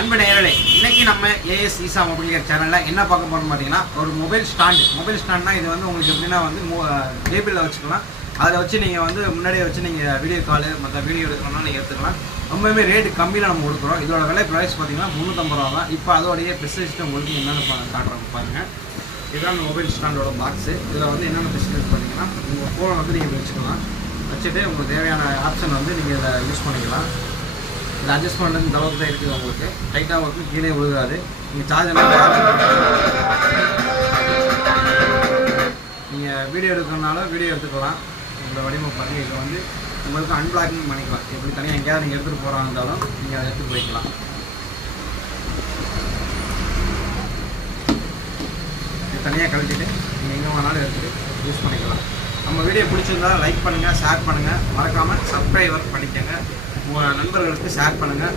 அன்பு நேயர்களே, இன்னைக்கு நம்ம ஏஎஸ் ஈசா மொபைல் சேனலில் என்ன பார்க்க போகிறோம்னு பார்த்தீங்கன்னா, ஒரு மொபைல் ஸ்டாண்ட்னா இது வந்து உங்களுக்கு எப்படின்னா வந்து டேபிளில் வச்சுக்கலாம். அதில் வச்சு நீங்கள் வந்து முன்னாடியே வச்சு நீங்கள் வீடியோ காலு மற்ற வீடியோ எடுக்கணும்னா நீங்கள் எடுத்துக்கலாம். ரொம்பவே ரேட்டு கம்மியில் நம்ம கொடுக்குறோம். இதோட விலை ப்ரைஸ் பார்த்தீங்கன்னா 350 ரூபா தான். இப்போ அதோடைய ஃபெசிலிட்டி உங்களுக்கு என்னென்னு காட்டுறாங்க பாருங்கள். இதுதான் அந்த மொபைல் ஸ்டாண்டோட பாக்ஸு. இதில் வந்து என்னென்ன ஃபெசிலிட்டி பார்த்தீங்கன்னா, உங்கள் ஃபோனை வந்து நீங்கள் வச்சுக்கலாம். வச்சுட்டு உங்களுக்கு தேவையான ஆப்ஷன் வந்து நீங்கள் இதை யூஸ் பண்ணிக்கலாம். இந்த அட்ஜஸ்ட்மெண்ட் இந்த அளவுக்கு தான் இருக்குது. உங்களுக்கு டைட்டாக இருக்கும், கீழே விழுகாது. நீங்கள் சார்ஜ் நீங்கள் வீடியோ எடுக்கிறனால வீடியோ எடுத்துக்கலாம். உங்களோட வடிவம் பாருங்கள். இதை வந்து உங்களுக்கு அன்பிளாக்கிங் பண்ணிக்கலாம். எப்படி தனியாக எங்கேயாவது நீங்கள் எடுத்துகிட்டு போகிறா இருந்தாலும் நீங்கள் அதை எடுத்துகிட்டு போய்க்கலாம். இது தனியாக கழிச்சிட்டு நீங்கள் எங்கே வேணாலும் எடுத்துகிட்டு யூஸ் பண்ணிக்கலாம். நம்ம வீடியோ பிடிச்சிருந்தா லைக் பண்ணுங்கள், ஷேர் பண்ணுங்கள், மறக்காமல் சப்ஸ்கிரைபர் பண்ணிக்கோங்க. உங்கள் நண்பர்களுக்கு ஷேர் பண்ணுங்கள்.